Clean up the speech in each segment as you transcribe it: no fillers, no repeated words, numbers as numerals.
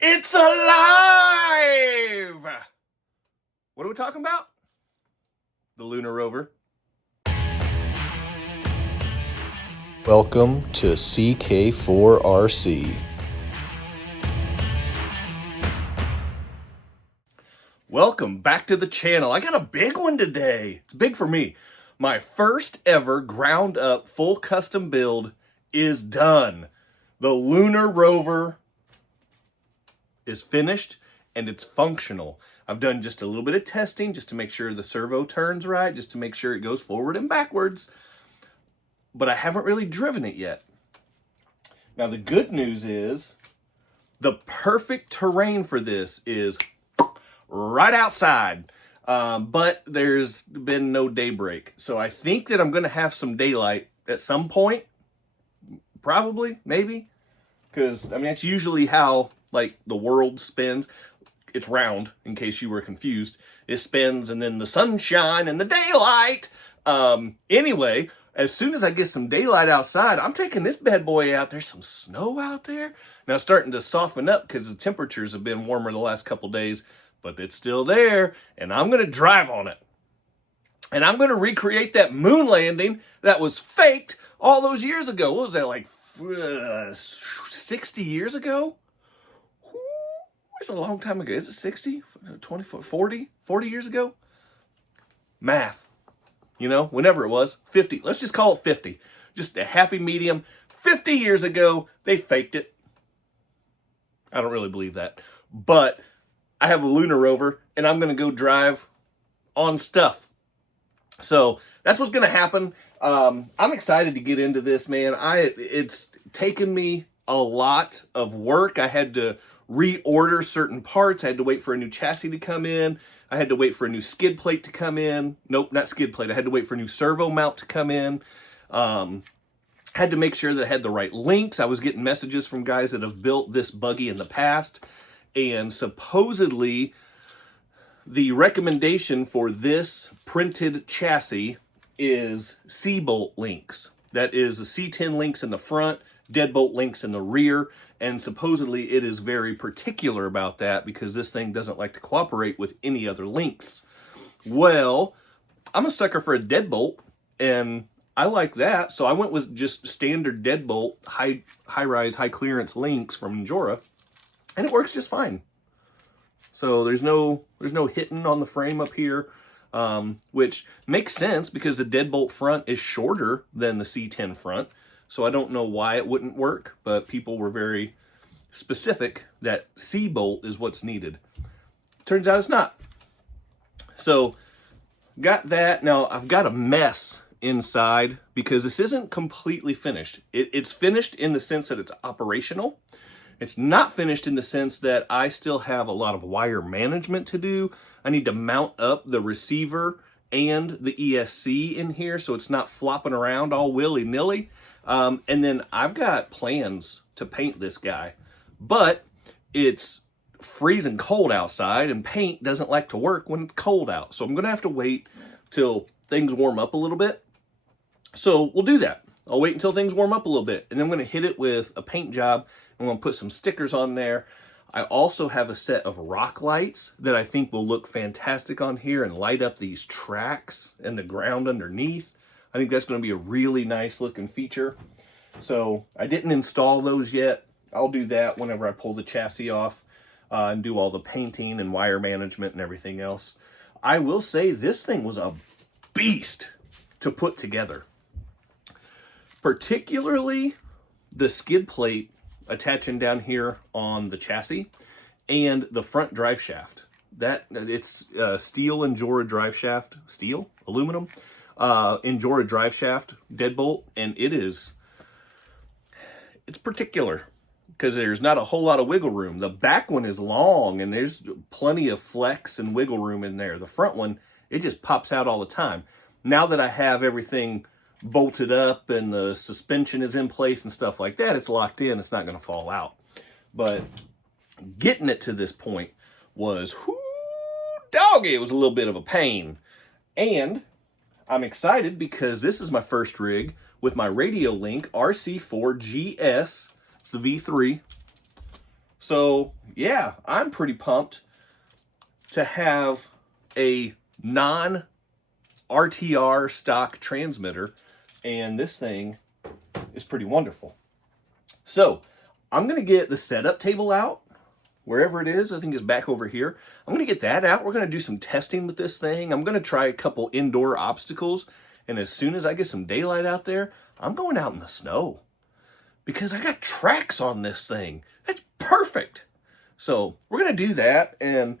It's alive! What are we talking about? The Lunar Rover. Welcome to CK4RC. Welcome back to the channel. I got a big one today. It's big for me. My first ever ground up full custom build is done. The Lunar Rover is finished and it's functional. I've done just a little bit of testing just to make sure the servo turns right, just to make sure it goes forward and backwards, but I haven't really driven it yet. Now the good news is the perfect terrain for this is right outside, but there's been no daybreak. So I think that I'm going to have some daylight at some point, probably, maybe, because I mean that's usually how like the world spins. It's round, in case you were confused. It spins and then the sunshine and the daylight. Anyway, as soon as I get some daylight outside, I'm taking this bad boy out. There's some snow out there. Now it's starting to soften up because the temperatures have been warmer the last couple days, but it's still there, and I'm going to drive on it. And I'm going to recreate that moon landing that was faked all those years ago. What was that, like 60 years ago? It's a long time ago. Is it 60? 20, 40? 40 years ago? Math. You know, whenever it was. 50. Let's just call it 50. Just a happy medium. 50 years ago, they faked it. I don't really believe that. But I have a Lunar Rover, and I'm going to go drive on stuff. So that's what's going to happen. I'm excited to get into this, man. It's taken me a lot of work. I had to reorder certain parts. I had to wait for a new chassis to come in. I had to wait for a new skid plate to come in. Nope, not skid plate. I had to wait for a new servo mount to come in. Had to make sure that I had the right links. I was getting messages from guys that have built this buggy in the past, and supposedly the recommendation for this printed chassis is C-bolt links. That is the C10 links in the front, deadbolt links in the rear, and supposedly it is very particular about that because this thing doesn't like to cooperate with any other links. Well, I'm a sucker for a deadbolt, and I like that, so I went with just standard deadbolt, high-rise, high-clearance links from Njora, and it works just fine. So there's no hitting on the frame up here, which makes sense because the deadbolt front is shorter than the C10 front. So I don't know why it wouldn't work, but people were very specific that C-bolt is what's needed. Turns out it's not. So got that. Now I've got a mess inside because this isn't completely finished. It's finished in the sense that it's operational. It's not finished in the sense that I still have a lot of wire management to do. I need to mount up the receiver and the ESC in here so it's not flopping around all willy-nilly. And then I've got plans to paint this guy, but it's freezing cold outside and paint doesn't like to work when it's cold out. So I'm going to have to wait till things warm up a little bit. So we'll do that. I'll wait until things warm up a little bit, and then I'm going to hit it with a paint job. I'm going to put some stickers on there. I also have a set of rock lights that I think will look fantastic on here and light up these tracks and the ground underneath. I think that's going to be a really nice looking feature. So I didn't install those yet. I'll do that whenever I pull the chassis off and do all the painting and wire management and everything else. I will say this thing was a beast to put together. Particularly the skid plate attaching down here on the chassis and the front drive shaft. It's steel Njora drive shaft, aluminum Njora drive shaft deadbolt, and it's particular because there's not a whole lot of wiggle room. The back one is long and there's plenty of flex and wiggle room in there. The front one, it just pops out all the time. Now that I have everything bolted up and the suspension is in place and stuff like that, it's locked in, it's not going to fall out. But getting it to this point was, doggy, it was a little bit of a pain. And I'm excited because this is my first rig with my radio link RC4GS. It's the V3. So yeah, I'm pretty pumped to have a non-RTR stock transmitter, and this thing is pretty wonderful. So I'm going to get the setup table out, wherever it is. I think it's back over here. I'm going to get that out. We're going to do some testing with this thing. I'm going to try a couple indoor obstacles, and as soon as I get some daylight out there, I'm going out in the snow because I got tracks on this thing. That's perfect. So we're going to do that, and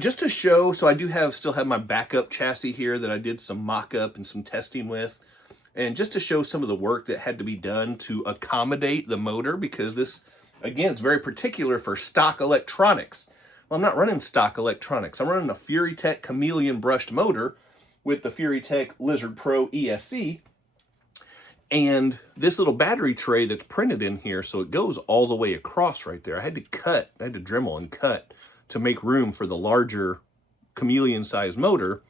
just to show, so I do still have my backup chassis here that I did some mock-up and some testing with. And just to show some of the work that had to be done to accommodate the motor, because this, again, it's very particular for stock electronics. Well, I'm not running stock electronics. I'm running a FuryTech Chameleon brushed motor with the FuryTech Lizard Pro ESC. And this little battery tray that's printed in here, so it goes all the way across right there. I had to Dremel and cut to make room for the larger Chameleon-sized motor.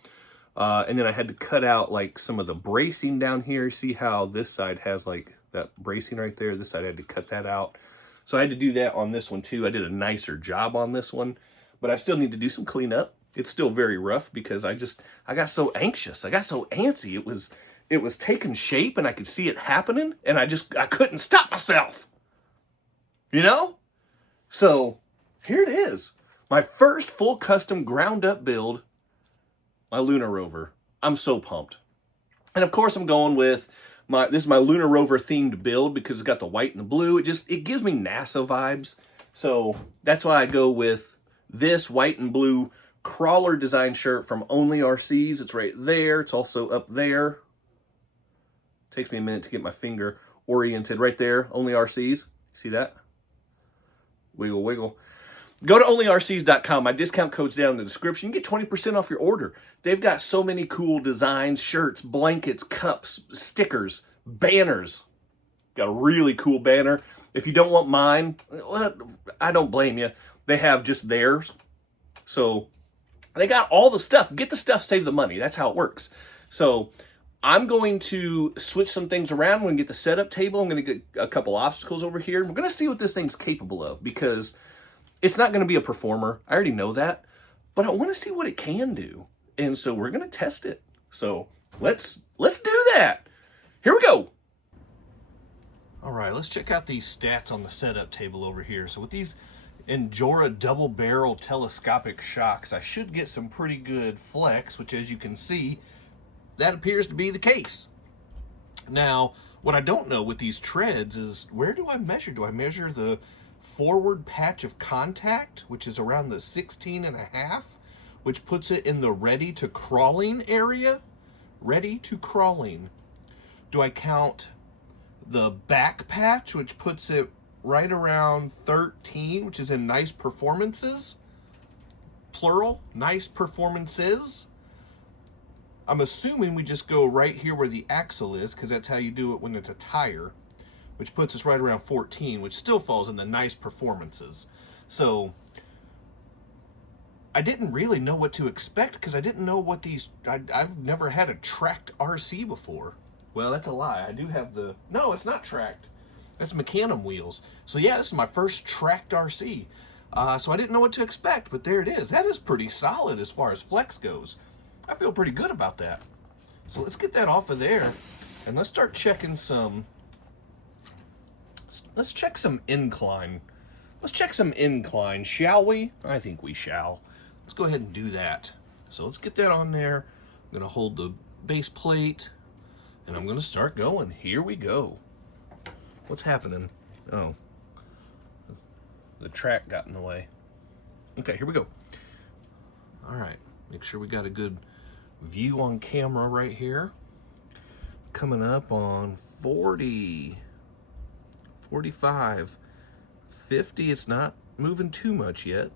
And then I had to cut out like some of the bracing down here. See how this side has like that bracing right there? This side I had to cut that out. So I had to do that on this one too. I did a nicer job on this one, but I still need to do some cleanup. It's still very rough because I got so anxious. I got so antsy. It was taking shape and I could see it happening and I couldn't stop myself. You know? So here it is. My first full custom ground up build, my Lunar Rover. I'm so pumped. And of course I'm going with this is my Lunar Rover themed build because it's got the white and the blue. It gives me NASA vibes. So that's why I go with this white and blue crawler design shirt from Only RCs. It's right there. It's also up there. Takes me a minute to get my finger oriented right there. Only RCs. See that? Wiggle, wiggle. Go to onlyrcs.com. My discount code's down in the description. You get 20% off your order. They've got so many cool designs, shirts, blankets, cups, stickers, banners. Got a really cool banner. If you don't want mine, well, I don't blame you. They have just theirs. So they got all the stuff. Get the stuff, save the money. That's how it works. So I'm going to switch some things around. I'm going to get the setup table. I'm going to get a couple obstacles over here. We're going to see what this thing's capable of because it's not going to be a performer. I already know that. But I want to see what it can do. And so we're going to test it. So let's do that. Here we go. All right, let's check out these stats on the setup table over here. So with these Endura double barrel telescopic shocks, I should get some pretty good flex, which as you can see, that appears to be the case. Now, what I don't know with these treads is where do I measure? Do I measure the forward patch of contact, which is around the 16.5, which puts it in the ready to crawling area? Ready to crawling. Do I count the back patch, which puts it right around 13, which is in nice performances? Plural, nice performances. I'm assuming we just go right here where the axle is, because that's how you do it when it's a tire, which puts us right around 14, which still falls in the nice performances. So I didn't really know what to expect because I didn't know what these, I've never had a tracked RC before. Well, that's a lie. I do have no, it's not tracked. That's Mecanum wheels. So yeah, this is my first tracked RC. So I didn't know what to expect, but there it is. That is pretty solid as far as flex goes. I feel pretty good about that. So let's get that off of there and let's start checking let's check some incline. Let's check some incline, shall we? I think we shall. Let's go ahead and do that. So let's get that on there. I'm gonna hold the base plate and I'm gonna start going. Here we go. What's happening? Oh, the track got in the way. Okay, here we go. All right, make sure we got a good view on camera right here. Coming up on 40, 45, 50. It's not moving too much yet.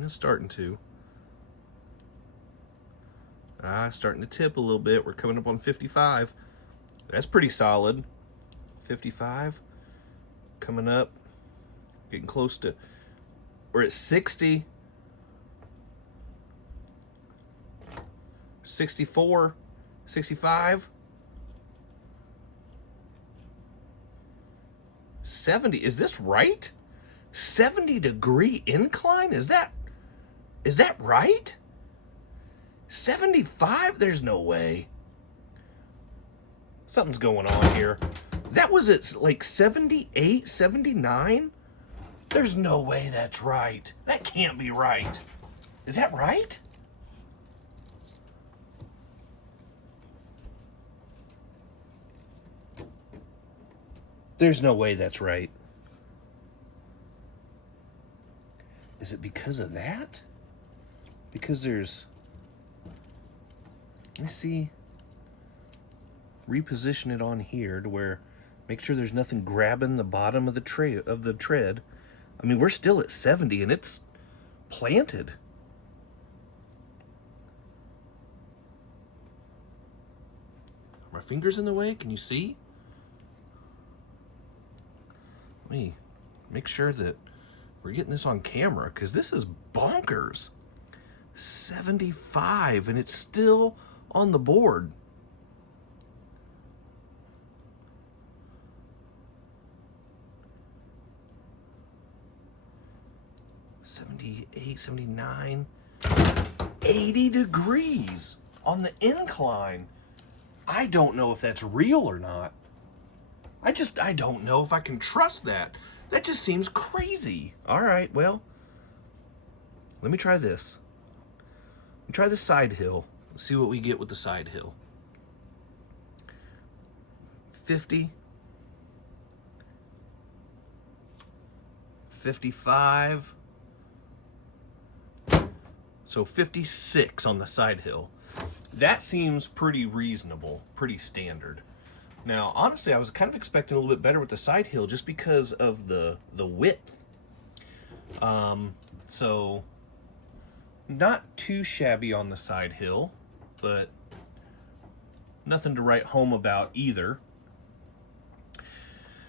It's starting to. Starting to tip a little bit. We're coming up on 55. That's pretty solid. 55. Coming up. Getting close to. We're at 60. 64, 65, 70. Is this right? 70-degree incline? Is that right? 75? There's no way. Something's going on here. That was at like 78, 79? There's no way that's right. That can't be right. Is that right? There's no way that's right. Is it because of that? Because there's... Let me see. Reposition it on here to where... Make sure there's nothing grabbing the bottom of the tread. I mean, we're still at 70 and it's planted. Are my fingers in the way? Can you see? Let me make sure that we're getting this on camera, because this is bonkers. 75 and it's still on the board. $78, $79, $80 degrees on the incline. I don't know if that's real or not. I don't know if I can trust that. That just seems crazy. All right, well, let me try this. Let me try the side hill. Let's see what we get with the side hill. 50. 55. So 56 on the side hill. That seems pretty reasonable, pretty standard. Now, honestly, I was kind of expecting a little bit better with the side hill just because of the width. So, not too shabby on the side hill, but nothing to write home about either.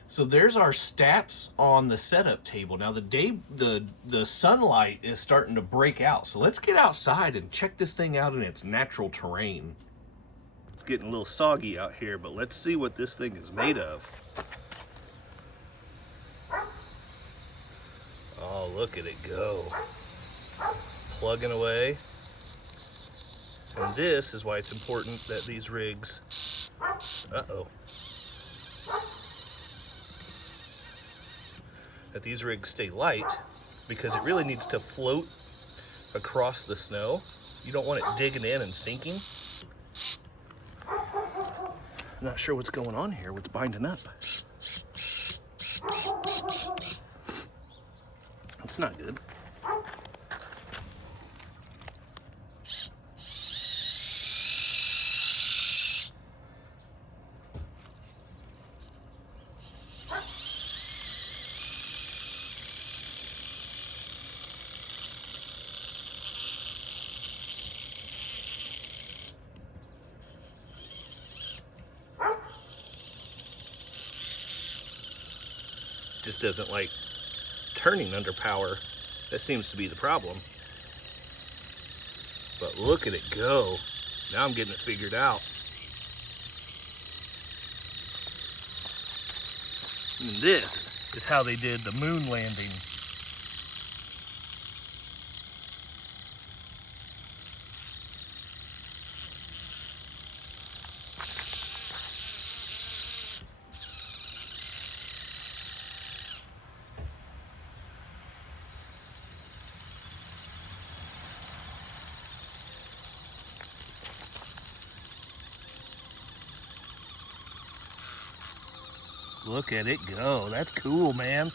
So there's our stats on the setup table. Now the sunlight is starting to break out. So let's get outside and check this thing out in its natural terrain. It's getting a little soggy out here, but let's see what this thing is made of. Oh, look at it go. Plugging away. And this is why it's important that these rigs, that these rigs stay light, because it really needs to float across the snow. You don't want it digging in and sinking. I'm not sure what's going on here, what's binding up. It's not good. Just doesn't like turning under power. That seems to be the problem. But look at it go. Now I'm getting it figured out. And this is how they did the moon landing. Look at it go. That's cool, man.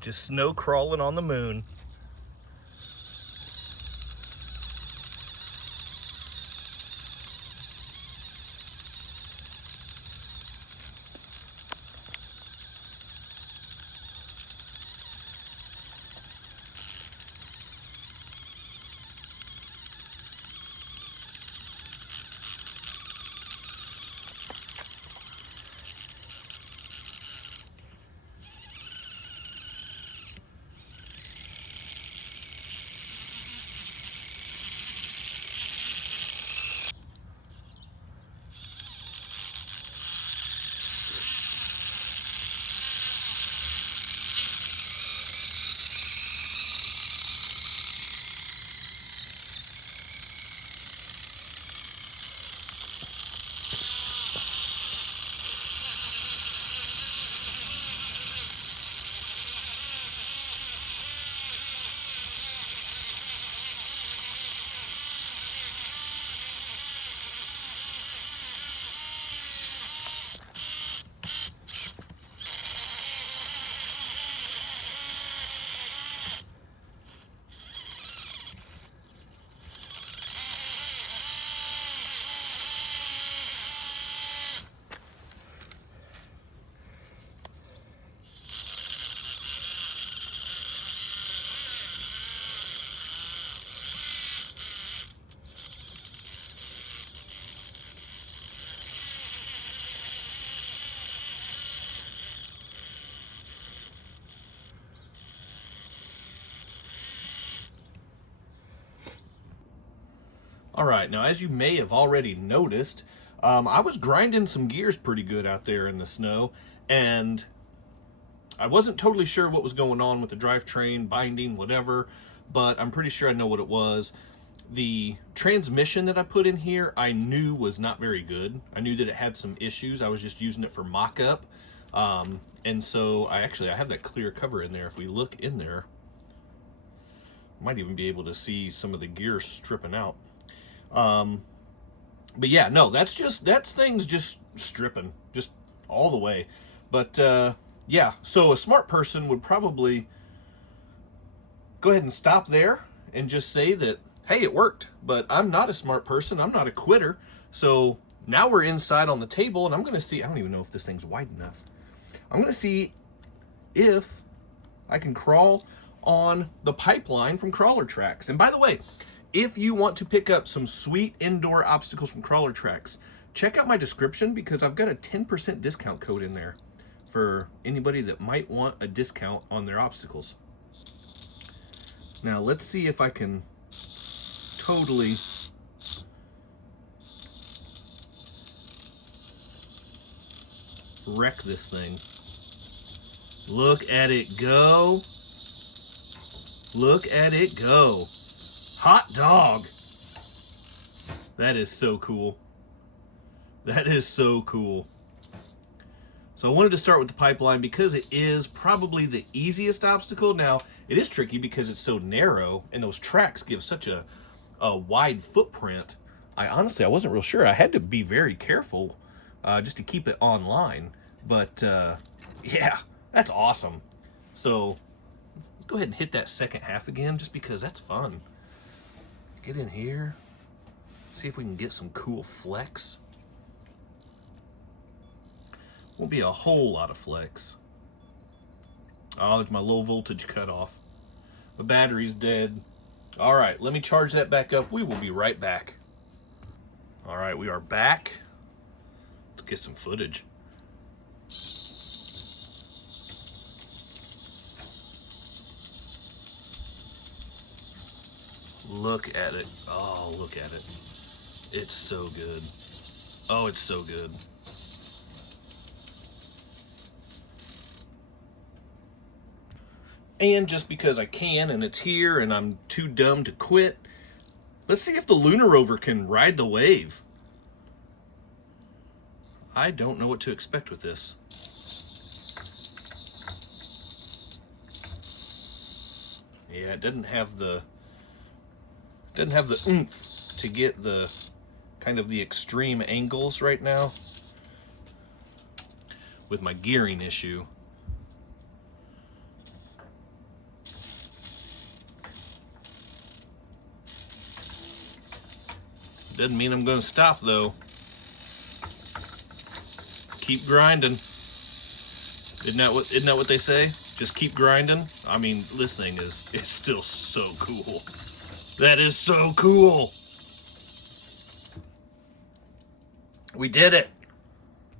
Just snow crawling on the moon. All right, now as you may have already noticed, I was grinding some gears pretty good out there in the snow, and I wasn't totally sure what was going on with the drivetrain, binding, whatever, but I'm pretty sure I know what it was. The transmission that I put in here, I knew was not very good. I knew that it had some issues. I was just using it for mock-up. And so I have that clear cover in there. If we look in there, might even be able to see some of the gears stripping out. But yeah, no, that's things just stripping, just all the way. But yeah, so a smart person would probably go ahead and stop there and just say that, hey, it worked. But I'm not a smart person. I'm not a quitter. So now we're inside on the table, and I'm going to see, I don't even know if this thing's wide enough. I'm going to see if I can crawl on the pipeline from Crawler Tracks. And by the way, if you want to pick up some sweet indoor obstacles from Crawler Tracks, check out my description because I've got a 10% discount code in there for anybody that might want a discount on their obstacles. Now let's see if I can totally wreck this thing. Look at it go. Look at it go. Hot dog. That is so cool. That is so cool. So I wanted to start with the pipeline because it is probably the easiest obstacle. Now, it is tricky because it's so narrow and those tracks give such a wide footprint. I wasn't real sure. I had to be very careful just to keep it online. But yeah, that's awesome. So let's go ahead and hit that second half again just because that's fun. Get in here. See if we can get some cool flex. Won't be a whole lot of flex. Oh, it's my low voltage cutoff. My battery's dead. All right, let me charge that back up. We will be right back. All right, we are back. Let's get some footage. Look at it. Oh, look at it. It's so good. Oh, it's so good. And just because I can and it's here and I'm too dumb to quit, let's see if the Lunar Rover can ride the wave. I don't know what to expect with this. Yeah, it doesn't have the oomph to get the kind of the extreme angles right now with my gearing issue. Doesn't mean I'm going to stop though. Keep grinding. Isn't that what they say? Just keep grinding. I mean, this thing it's still so cool. That is so cool. We did it.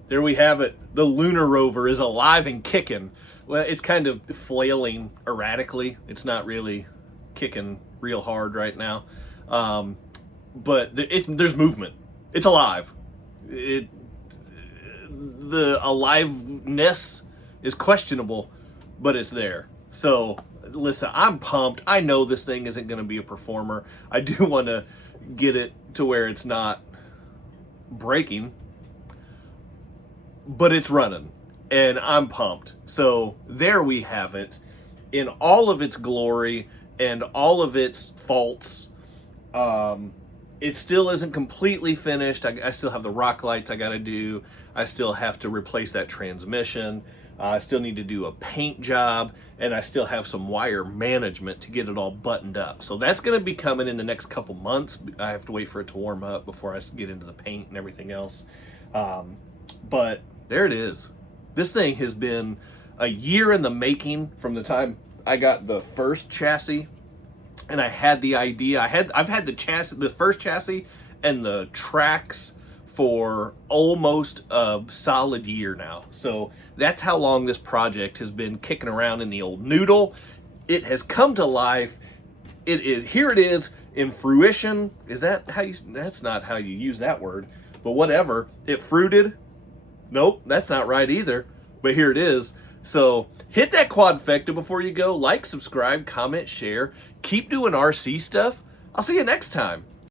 There we have it. The Lunar Rover is alive and kicking. Well, it's kind of flailing erratically. It's not really kicking real hard right now. But there's movement. It's alive. The aliveness is questionable, but it's there. So, listen, I'm pumped. I know this thing isn't going to be a performer. I do want to get it to where it's not breaking, but it's running, and I'm pumped. So, there we have it in all of its glory and all of its faults. It still isn't completely finished. I still have the rock lights I got to do. I still have to replace that transmission. I still need to do a paint job, and I still have some wire management to get it all buttoned up. So that's going to be coming in the next couple months. I have to wait for it to warm up before I get into the paint and everything else. But there it is. This thing has been a year in the making from the time I got the first chassis. And I had the idea. I've had the first chassis and the tracks for almost a solid year now. So that's how long this project has been kicking around in the old noodle. It has come to life. Here it is. in fruition. Is that how you, that's not how you use that word, but whatever. It fruited. Nope, that's not right either. But here it is. So hit that quadfecta before you go. Like, subscribe, comment, share. Keep doing RC stuff. I'll see you next time.